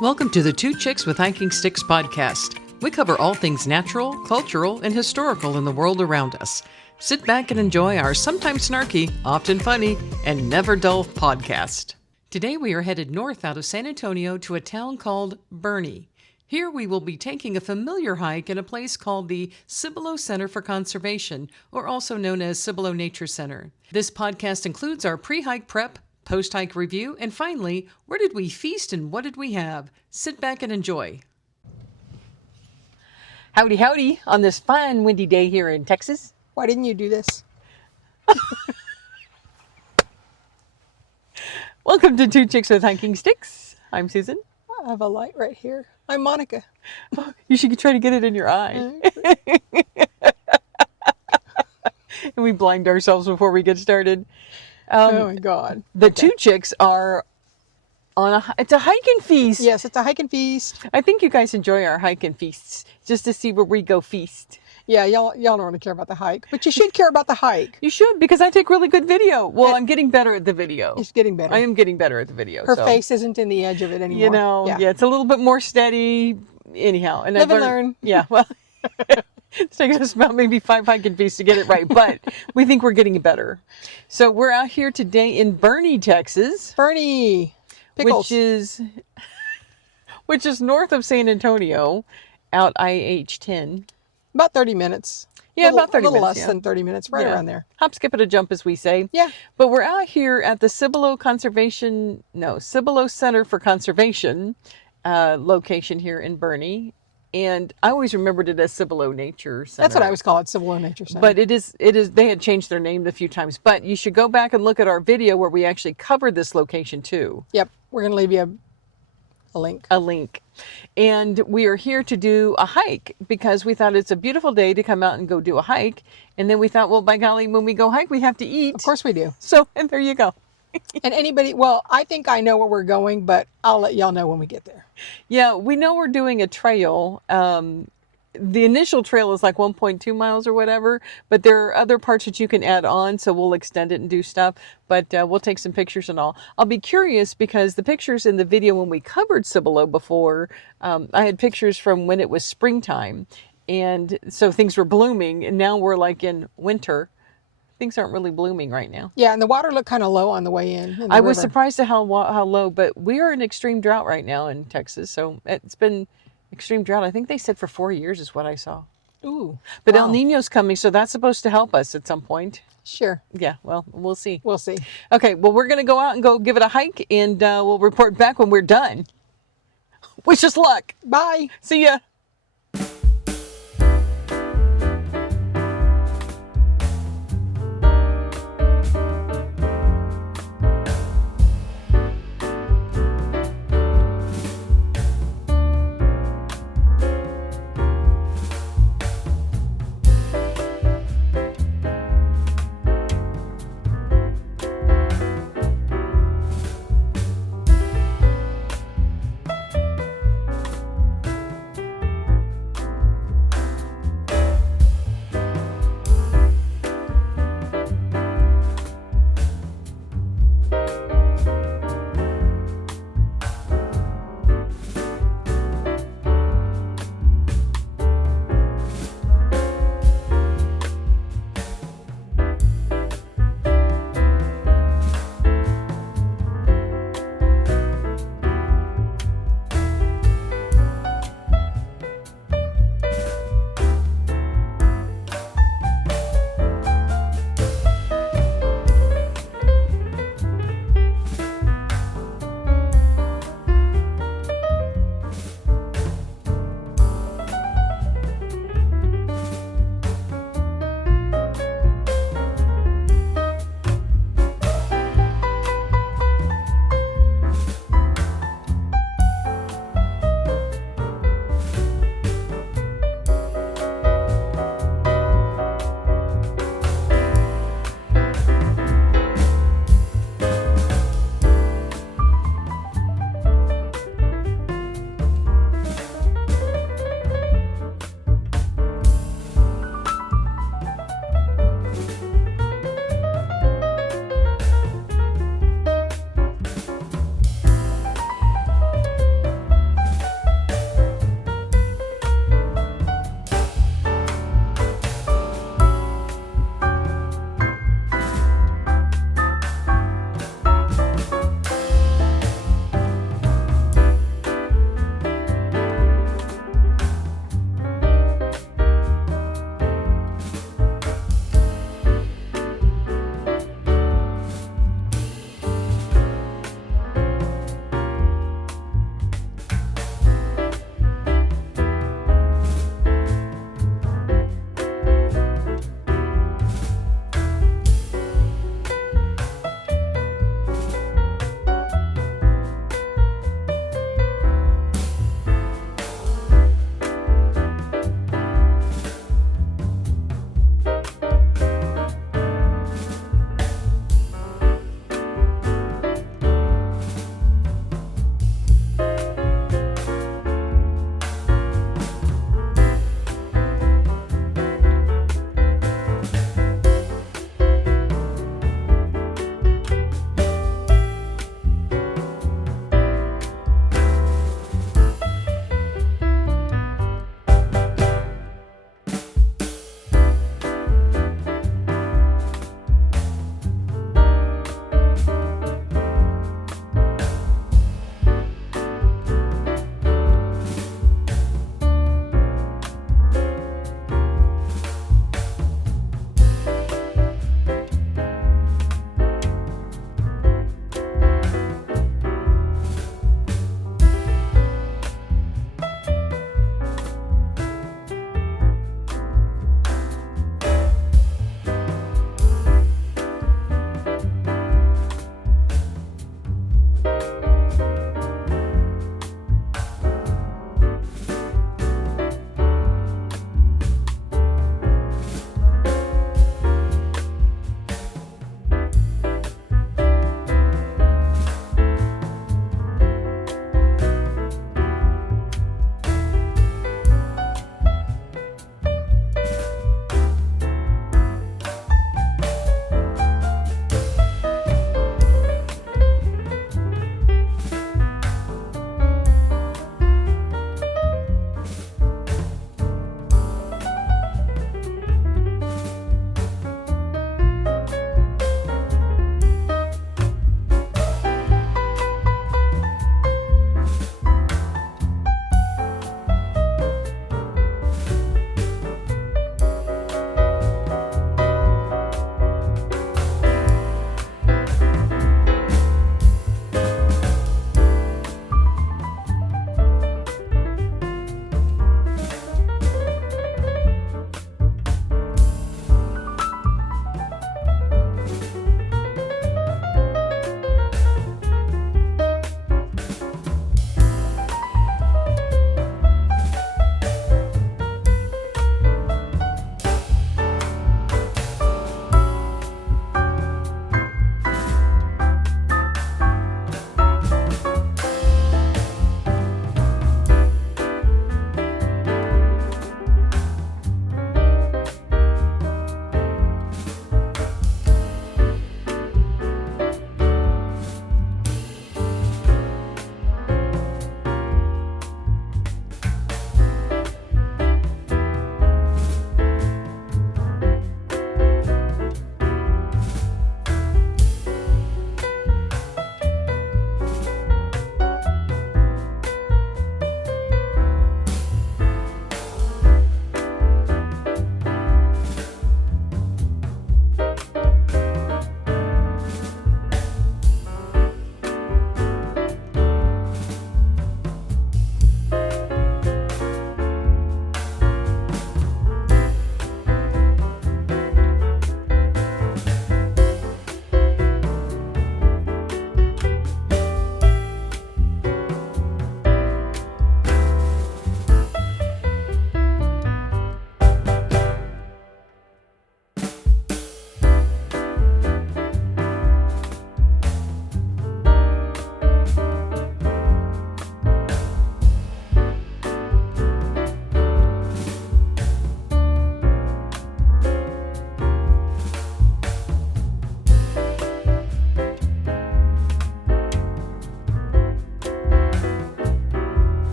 Welcome to the Two Chicks with Hiking Sticks podcast. We cover all things natural, cultural, and historical in the world around us. Sit back and enjoy our sometimes snarky, often funny, and never dull podcast. Today we are headed north out of San Antonio to a town called Boerne. Here we will be taking a familiar hike in a place called the Cibolo Center for Conservation, or also known as Cibolo Nature Center. This podcast includes our pre-hike prep, post-hike review, and finally, where did we feast and what did we have? Sit back and enjoy. Howdy, howdy, on this fine windy day here in Texas. Why didn't you do this? Welcome to Two Chicks with Hiking Sticks. I'm Susan. I have a light right here. I'm Monica. You should try to get it in your eye. And we blind ourselves before we get started. Oh my God. The Two Chicks are on it's a hike and feast. Yes, it's a hike and feast. I think you guys enjoy our hike and feasts just to see where we go feast. Yeah, y'all don't really care about the hike, but you should care about the hike. You should, because I take really good video. Well, I'm getting better at the video. It's getting better. I am getting better at the video. Her face isn't in the edge of it anymore. You know, yeah, it's a little bit more steady. Anyhow, and Live and learn. Yeah, well, it's taken us about maybe 5 hiking feasts to get it right, but we think we're getting better. So we're out here today in Boerne, Texas. Boerne, pickles. Which is north of San Antonio, out IH-10. About 30 minutes. Yeah, about 30 minutes. A little less than 30 minutes, right around there. Hop, skip, and a jump, as we say. Yeah. But we're out here at the Cibolo Center for Conservation location here in Boerne. And I always remembered it as Cibolo Nature Center. That's what I always call it, Cibolo Nature Center. But it is, they had changed their name a few times. But you should go back and look at our video where we actually covered this location too. Yep. We're going to leave you a link. A link. And we are here to do a hike because we thought it's a beautiful day to come out and go do a hike. And then we thought, well, by golly, when we go hike, we have to eat. Of course we do. So, and there you go. And anybody, well, I think I know where we're going, but I'll let y'all know when we get there. Yeah, we know we're doing a trail. The initial trail is like 1.2 miles or whatever, but there are other parts that you can add on, so we'll extend it and do stuff, but we'll take some pictures and all. I'll be curious because the pictures in the video when we covered Cibolo before, I had pictures from when it was springtime, and so things were blooming, and now we're like in winter. Things aren't really blooming right now. Yeah, and the water looked kind of low on the way in. I was surprised at how low, but we are in extreme drought right now in Texas, so it's been extreme drought. I think they said for 4 years is what I saw. Ooh. But wow. El Nino's coming, so that's supposed to help us at some point. Sure. Yeah, well, we'll see. We'll see. Okay, well, we're going to go out and go give it a hike, and we'll report back when we're done. Wish us luck. Bye. See ya.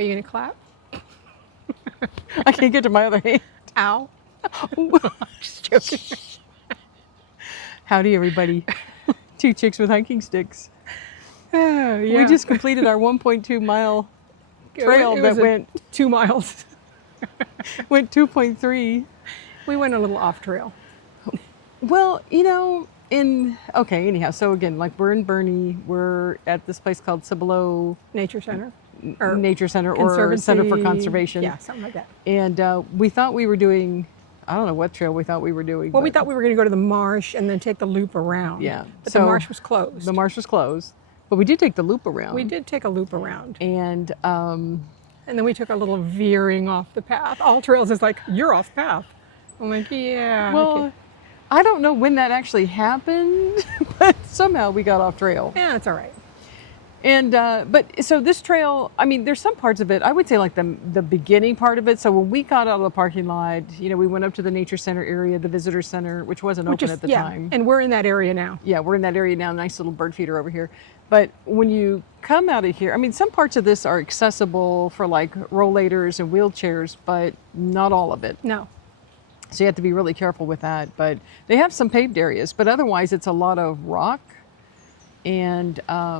Are you going to clap? I can't get to my other hand. Ow. Just joking. Howdy, everybody. Two chicks with hiking sticks. Yeah. We just completed our 1.2 mile trail It that was went 2 miles. 2.3. We went a little off trail. Well, anyhow, so again, like we're in Boerne, we're at this place called Cibolo Nature Center. Nature Center or Center for Conservation. Yeah, something like that. And we thought we were doing, I don't know what trail we thought we were doing. Well, we thought we were going to go to the marsh and then take the loop around. Yeah. But the marsh was closed. The marsh was closed, but we did take the loop around. We did take a loop around. And then we took a little veering off the path. All trails is like, you're off path. I'm like, yeah. well, okay. I don't know when that actually happened, but somehow we got off trail. Yeah, it's all right. And but so this trail, I mean, there's some parts of it. I would say like the beginning part of it. So when we got out of the parking lot, we went up to the nature center area, the visitor center, which wasn't open at the time. And we're in that area now. Yeah, we're in that area now. Nice little bird feeder over here. But when you come out of here, I mean, some parts of this are accessible for like rollators and wheelchairs, but not all of it. No. So you have to be really careful with that. But they have some paved areas, but otherwise it's a lot of rock. And a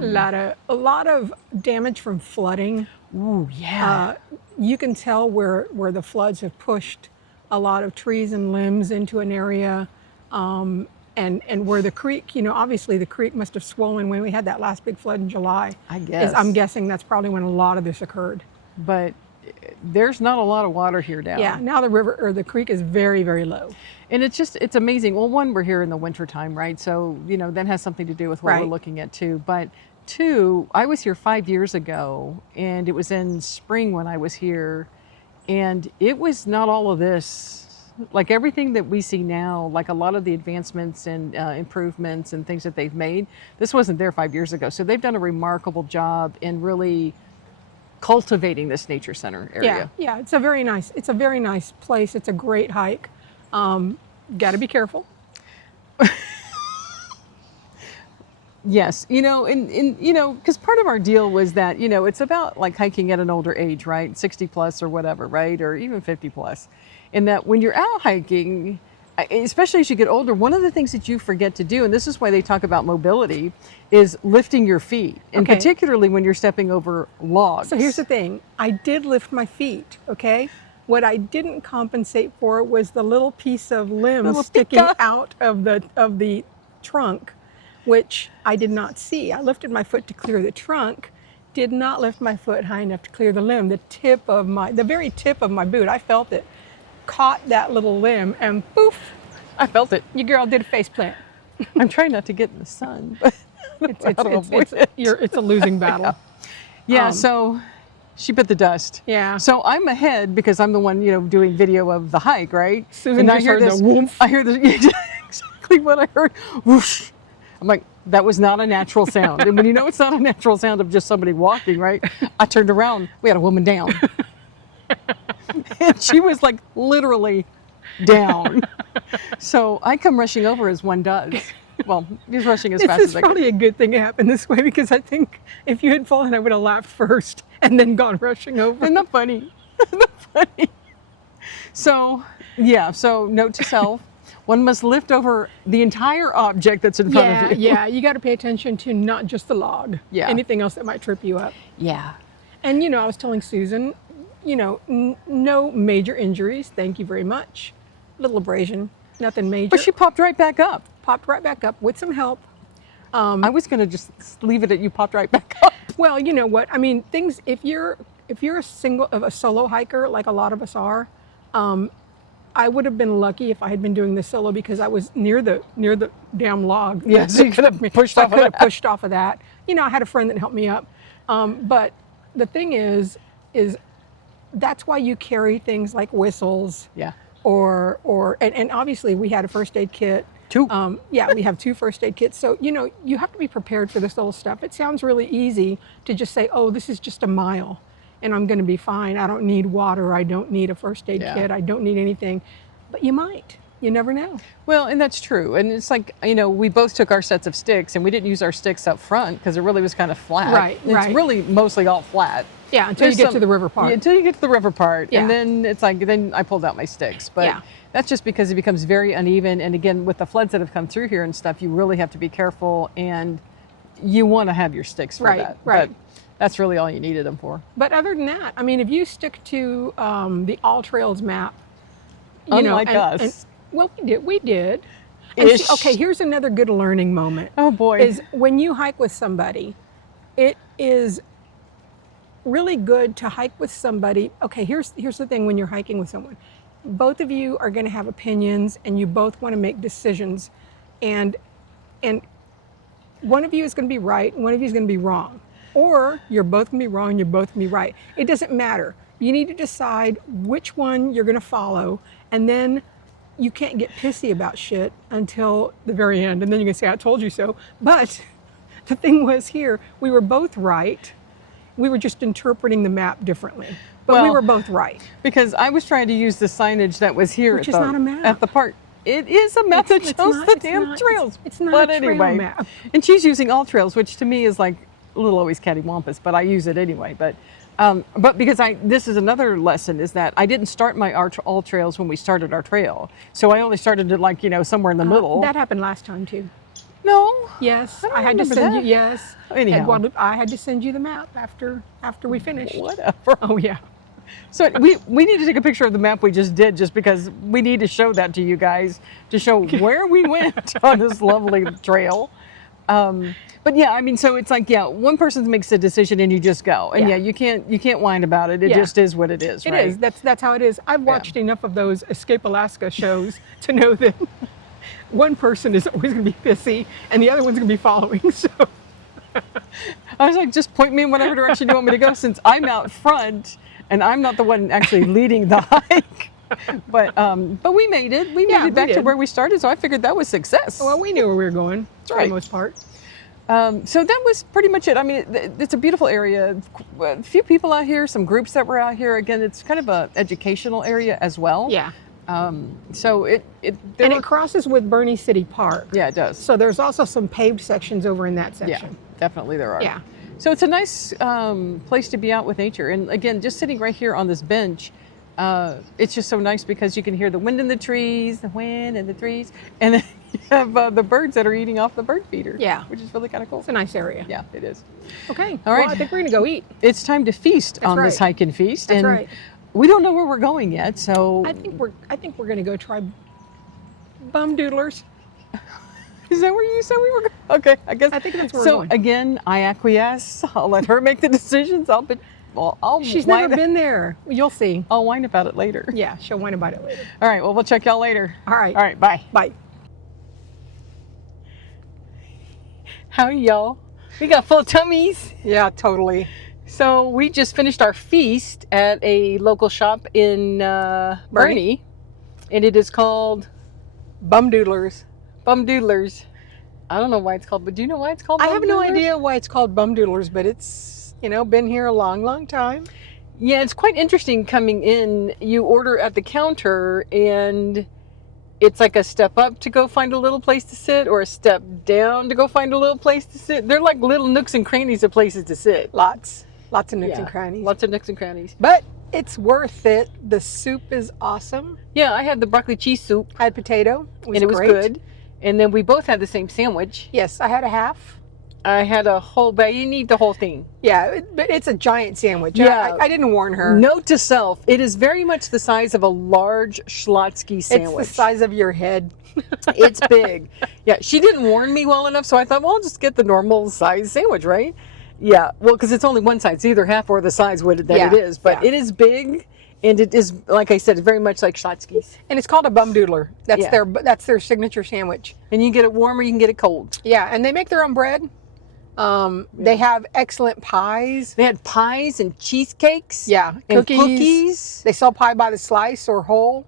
lot of damage from flooding. Ooh, yeah. You can tell where the floods have pushed a lot of trees and limbs into an area, and where the creek, obviously the creek must have swollen when we had that last big flood in July. I guess. I'm guessing that's probably when a lot of this occurred. But there's not a lot of water here now. Yeah, now the river or the creek is very, very low. And it's amazing. Well, one, we're here in the winter time, right? So, that has something to do with what we're looking at too. But two, I was here 5 years ago, and it was in spring when I was here, and it was not all of this. Like everything that we see now, like a lot of the advancements and improvements and things that they've made, this wasn't there 5 years ago. So they've done a remarkable job in really cultivating this nature center area. Yeah, it's a very nice place. It's a great hike. Got to be careful. Yes, because part of our deal was that, it's about like hiking at an older age, right? 60 plus or whatever, right? Or even 50 plus. And that when you're out hiking, especially as you get older, one of the things that you forget to do, and this is why they talk about mobility, is lifting your feet. And particularly when you're stepping over logs. So here's the thing. I did lift my feet, okay? What I didn't compensate for was the little piece of limb sticking out of the trunk, which I did not see. I lifted my foot to clear the trunk, did not lift my foot high enough to clear the limb. The very tip of my boot, I felt it, caught that little limb, and poof, I felt it. Your girl did a face plant. I'm trying not to get in the sun, but it's a losing battle. Yeah, so she bit the dust. Yeah. So I'm ahead because I'm the one, doing video of the hike, right? Susan and I hear this. I hear this. Exactly what I heard. Whoosh. I'm like, that was not a natural sound. And when it's not a natural sound of just somebody walking, right? I turned around. We had a woman down. And she was like literally down. So I come rushing over as one does. Well, he's rushing as fast as I can. It's probably a good thing it happened this way, because I think if you had fallen, I would have laughed first and then gone rushing over. Isn't that funny? Isn't that funny? So, yeah, so note to self, one must lift over the entire object that's in front of you. Yeah, you got to pay attention to not just the log. Yeah. Anything else that might trip you up. Yeah. And, I was telling Susan, no major injuries, thank you very much. Little abrasion, nothing major. But she popped right back up. Popped right back up with some help. I was going to just leave it at you popped right back up. Well, you know what? I mean, things, if you're a solo hiker, like a lot of us are, I would have been lucky if I had been doing this solo, because I was near the damn log. Yeah, so you could have pushed off of that. I could have pushed off of that. I had a friend that helped me up. But the thing is that's why you carry things like whistles. Yeah. And obviously we had a first aid kit. Two. We have 2 first aid kits. So, you have to be prepared for this little stuff. It sounds really easy to just say, oh, this is just a mile and I'm going to be fine. I don't need water. I don't need a first aid kit. I don't need anything. But you might. You never know. Well, and that's true. And it's like, we both took our sets of sticks, and we didn't use our sticks up front because it really was kind of flat. Right. It's really mostly all flat. Yeah, until you get to the river part. Yeah, until you get to the river part. Yeah. And then it's like, then I pulled out my sticks. But Yeah. that's just because it becomes very uneven. And again, with the floods that have come through here and stuff, you really have to be careful, and you want to have your sticks for that. Right. But that's really all you needed them for. But other than that, I mean, if you stick to the All Trails map, you Unlike know, us. Well, we did. And Ish. see, okay, here's another good learning moment. Oh boy. Is when you hike with somebody, it is really good to hike with somebody. Okay, here's the thing: when you're hiking with someone, both of you are going to have opinions, and you both want to make decisions, and one of you is going to be right, and one of you is going to be wrong, or you're both going to be wrong, and you're both going to be right. It doesn't matter. You need to decide which one you're going to follow, and then you can't get pissy about shit until the very end, and then you can say, I told you so. But the thing was, here, we were both right. We were just interpreting the map differently, but we were both right. Because I was trying to use the signage that was here Which is not a map. at the park. It is a map that It's shows not- the it's damn not- trails. it's not but a trail anyway, map. And she's using All Trails, which to me is like a little always cattywampus, but I use it anyway. But because this is another lesson, is that I didn't start my All Trails when we started our trail. So I only started it like, somewhere in the middle. That happened last time too. No. Yes, don't I had to remember send that. you. Yes. Anyhow. At Guadalupe, I had to send you the map after we finished. Whatever. Oh yeah. So we need to take a picture of the map we just did, just because we need to show that to you guys, to show where we went on this lovely trail. But yeah, I mean, so it's like, one person makes a decision and you just go, and you can't whine about it. It just is what it is. It right? is. That's how it is. I've watched enough of those Escape Alaska shows to know that one person is always going to be pissy and the other one's going to be following. So I was like, just point me in whatever direction you want me to go, since I'm out front and I'm not the one actually leading the hike. But we made it. We made it back to where we started, so I figured that was success. well, we knew where we were going for the most part. So that was pretty much it. I mean, it's a beautiful area. A few people out here, some groups that were out here. Again, it's kind of an educational area as well. Yeah. So it crosses with Boerne City Park. Yeah, it does. So there's also some paved sections over in that section. Yeah, definitely there are. Yeah. So it's a nice place to be out with nature. And again, just sitting right here on this bench, it's just so nice because you can hear the wind in the trees, the wind and the trees, and then you have the birds that are eating off the bird feeder. Yeah. Which is really kind of cool. It's a nice area. Yeah, it is. Okay. All right. Well, I think we're going to go eat. It's time to feast on this right. hike and feast. That's and right. we don't know where we're going yet, so I think we're going to go try bum doodlers. is that where you said we were going? Okay, I guess. I think that's where we're so going. again, I acquiesce. I'll let her make the decisions. I'll She's whine, never been there. You'll see. I'll whine about it later. Yeah, she'll whine about it later. All right, well, we'll check y'all later. All right. All right, bye. Bye. Howdy, y'all. We got full tummies. Yeah, totally. So we just finished our feast at a local shop in Boerne, and it is called Bum doodlers. Bum Doodlers. I don't know why it's called, but do you know why it's called I Bum have no Doodlers? idea why it's called bum doodlers, but it's, been here a long, long time. Yeah, it's quite interesting coming in. You order at the counter, and it's like a step up to go find a little place to sit, or a step down to go find a little place to sit. They're like little nooks and crannies of places to sit. Lots of nooks and crannies. Lots of nooks and crannies. But it's worth it. The soup is awesome. Yeah, I had the broccoli cheese soup, I had potato. and it was great. good. And then we both had the same sandwich. Yes, I had a half. I had a whole bag. You need the whole thing. Yeah, but it's a giant sandwich. Yeah. I didn't warn her. Note to self, it is very much the size of a large Schlotsky sandwich. It's the size of your head. It's big. Yeah, she didn't warn me well enough, so I thought, well, I'll just get the normal size sandwich, right? Yeah, well, because it's only one side. It's either half or the size that it is. But it is big, and it is, like I said, very much like Schlotsky's. And it's called a bum doodler. That's their signature sandwich. And you can get it warm or you can get it cold. Yeah, and they make their own bread. They have excellent pies. They had pies and cheesecakes. Yeah, and cookies. They sell pie by the slice or whole.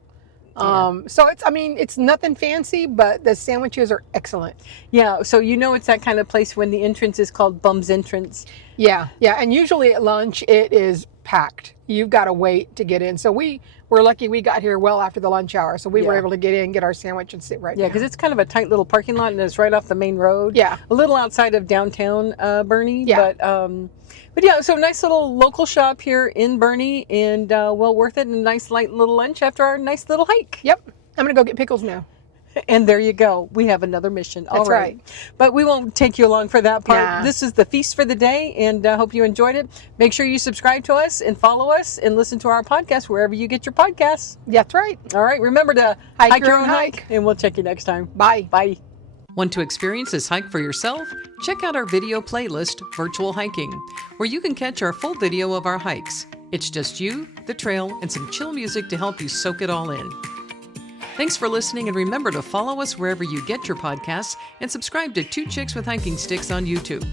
So it's nothing fancy, but the sandwiches are excellent. Yeah, so it's that kind of place when the entrance is called Bum's Entrance. Yeah, and usually at lunch it is packed. You've got to wait to get in. So we're lucky we got here well after the lunch hour. So we were Yeah. able to get in, get our sandwich, and sit right Yeah, down. because it's kind of a tight little parking lot, and it's right off the main road. Yeah. A little outside of downtown Boerne. Yeah. But yeah, so nice little local shop here in Boerne, and well worth it, and a nice light little lunch after our nice little hike. Yep. I'm going to go get pickles now. And there you go. We have another mission. All That's right. But we won't take you along for that part. Yeah. This is the feast for the day, and I hope you enjoyed it. Make sure you subscribe to us and follow us and listen to our podcast wherever you get your podcasts. That's right. All right. Remember to Hike your own hike. and we'll check you next time. Bye. Bye. Want to experience this hike for yourself? Check out our video playlist, Virtual Hiking, where you can catch our full video of our hikes. It's just you, the trail, and some chill music to help you soak it all in. Thanks for listening, and remember to follow us wherever you get your podcasts and subscribe to Two Chicks with Hiking Sticks on YouTube.